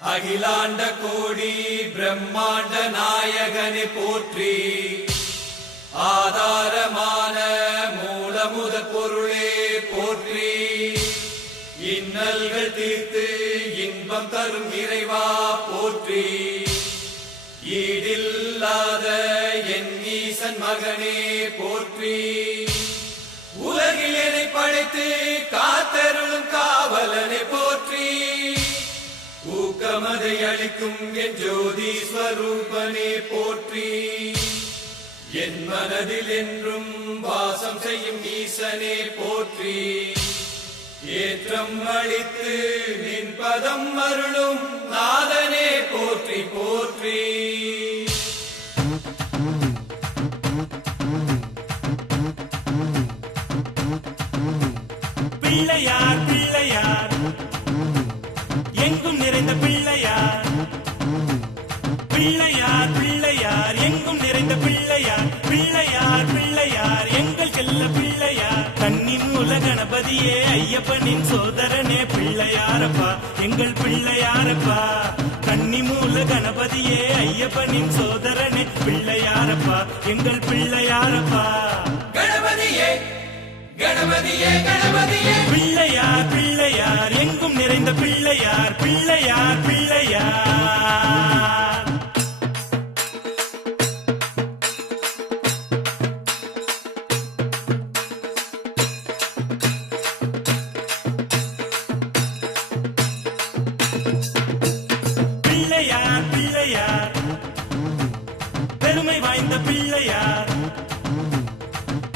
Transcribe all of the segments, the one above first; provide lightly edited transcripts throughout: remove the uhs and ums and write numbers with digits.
அகிலாண்ட கோடி பிரம்மாண்ட நாயகனை போற்றி, ஆதாரமான மூலமுத பொருளே போற்றி, இன்னல்கள் தீர்த்து இன்பம் தரும் இறைவா போற்றி, ஈடில்லாத என் ஈசன் மகனே போற்றி, உலகில் என்னை படைத்து காத்தருளும் காவலனை போற்றி, ஊக்கமதை அளிக்கும் என் ஜோதி ஸ்வரூபனே போற்றி, என் மனதில் என்றும் வாசம் செய்யும் ஈசனே போற்றி, ஏற்றம் அளித்து நின் பதம் அருளும் நாதனே போற்றி போற்றி. பிள்ளையார் பிள்ளையார் எங்கும் நிறைந்த பிள்ளையார், பிள்ளையார் பிள்ளையார் எங்கும் நிறைந்த பிள்ளையார், பிள்ளையார் பிள்ளையார் எங்கள் செல்ல பிள்ளையார், கண்ணின் மூல கணபதியே ஐயப்பனின் சோதரனே பிள்ளையாரப்பா எங்கள் பிள்ளையாரப்பா, கன்னி மூல கணபதியே ஐயப்பனின் சோதரனே பிள்ளையாரப்பா எங்கள் பிள்ளையாரப்பா, கணபதியே கணபதியே கணபதியே, பிள்ளையார் பிள்ளையார் எங்கும் நிறைந்த பிள்ளையார், பிள்ளையார் பிள்ளையார். பிள்ளையார் பிள்ளையார் பெருமை வாய்ந்த பிள்ளையார்,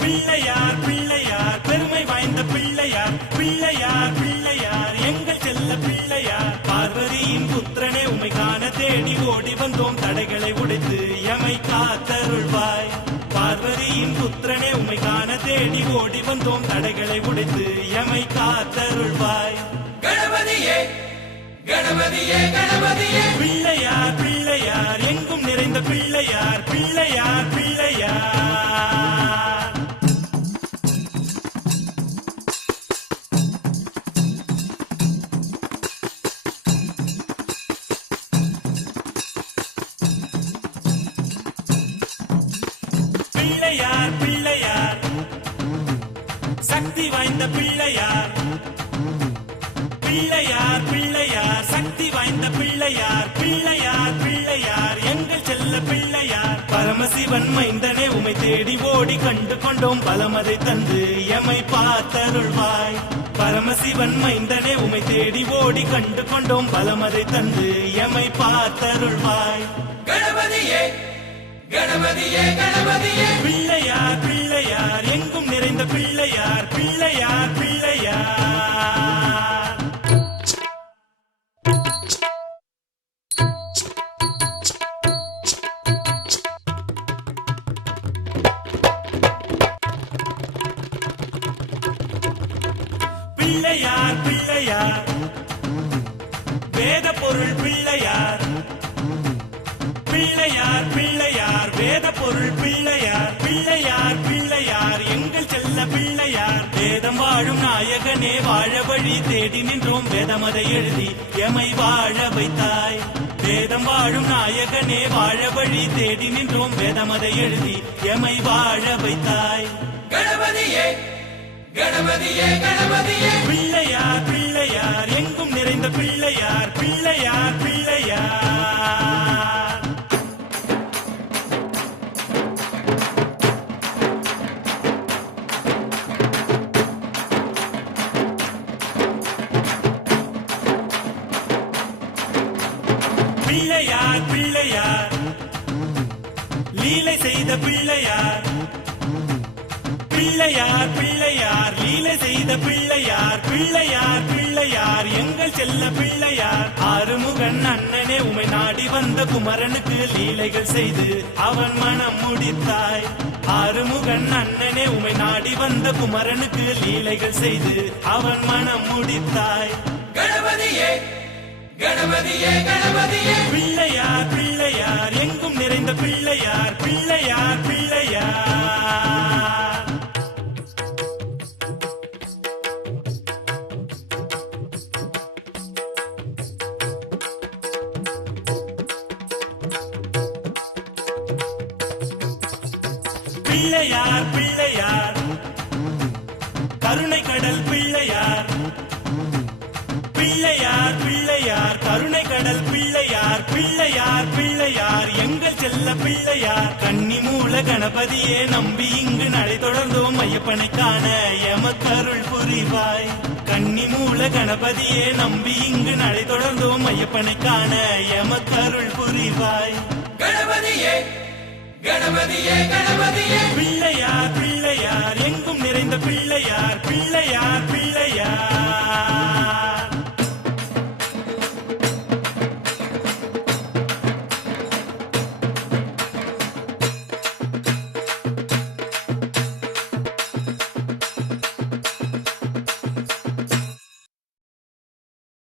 பிள்ளையார் பிள்ளையார் பெருமை வாய்ந்த பிள்ளையார், பிள்ளையார் பிள்ளையார் எங்கள் செல்ல பிள்ளையார், பார்வதியின் புத்திரனே உமை காண தேடி ஓடி வந்தோம் தடைகளை உடைத்து எமை காத்தருள்வாய், பார்வதியின் புத்திரனே உமை காண தேடி ஓடி வந்தோம் தடைகளை உடைத்து எமை காத்தருள்வாய், கணபதியே கணபதியே கணபதியே, பிள்ளையார் பிள்ளையார் எங்கும் நிறைந்த பிள்ளையார், பிள்ளையார் பிள்ளையார். பிள்ளையார் பிள்ளையார் சக்தி வாய்ந்த பிள்ளையார், பிள்ளையார் பிள்ளையார் சக்தி வாய்ந்த பிள்ளையார், பிள்ளையார் பிள்ளையார் எங்கள் செல்ல பிள்ளையார், பரமசிவன் மைந்தனே உமை தேடி ஓடி கண்டு கொண்டோம் பலமதை தந்து எமை பார்த்தருள்வாய், பரமசிவன் மைந்தனே உமை தேடி ஓடி கண்டு கொண்டோம் பலமதை தந்து எமை பார்த்தருள்வாய், கணபதியே கணபதியே கணபதியே, பிள்ளையார் பிள்ளையார் எங்கும் நிறைந்த பிள்ளையார், பிள்ளையார் பிள்ளையார். பிள்ளையார் பிள்ளையார் வேத பொருள் பிள்ளையார், பிள்ளையார் பிள்ளையார் வேத பொருள் பிள்ளையார், பிள்ளையார் பிள்ளையார் எங்கள் செல்ல பிள்ளையார், வேதம் வாழும் நாயகனே வாழ வழி தேடி நின்றோம் வேதமதை எழுதி எமை வாழ வைத்தாய், வேதம் வாழும் நாயகனே வாழ வழி தேடி நின்றோம் வேதமதை எழுதி எமை வாழ வைத்தாய், கணபதியே கணபதியே கணபதியே, பிள்ளையார் பிள்ளையார் எங்கும் நிறைந்த பிள்ளையார், பிள்ளையார் பிள்ளையார். பிள்ளையார் பிள்ளையார் லீலை செய்த பிள்ளையார், பிள்ளையார் பிள்ளையார் லீலை செய்த பிள்ளையார், பிள்ளையார் பிள்ளையார் எங்கள் செல்ல பிள்ளையார், ஆறுமுகன் அண்ணனே உமை நாடி வந்த குமரனுக்கு லீலைகள் செய்து அவன் மனம் முடித்தாய், ஆறுமுகன் அண்ணனே உமை நாடி வந்த குமரனுக்கு லீலைகள் செய்து அவன் மனம் முடித்தாய், கணபதியே கணபதியே கணபதியே, பிள்ளையார் பிள்ளையார் எங்கும் நிறைந்த பிள்ளையார், பிள்ளையார் பிள்ளையார். பிள்ளையார் பிள்ளையார் கருணை கடல் பிள்ளையார் பிள்ளையார் பிள்ளையார் கருணை கடல் பிள்ளையார் பிள்ளையார் பிள்ளையார் எங்கள் செல்ல பிள்ளையார் கன்னி மூல கணபதியே நம்பி இங்கு நடை தொடர்ந்தோம் ஐயப்பனை காண எமக்கருள் புரிவாய் கன்னி மூல கணபதியே நம்பி இங்கு நடை தொடர்ந்தோம் ஐயப்பனை காண எமக்கருள் புரிவாய் கணபதியே கணபதியே கணபதியே பிள்ளையார் பிள்ளையார் எங்கும் நிறைந்த பிள்ளையார் பிள்ளையார் பிள்ளையார்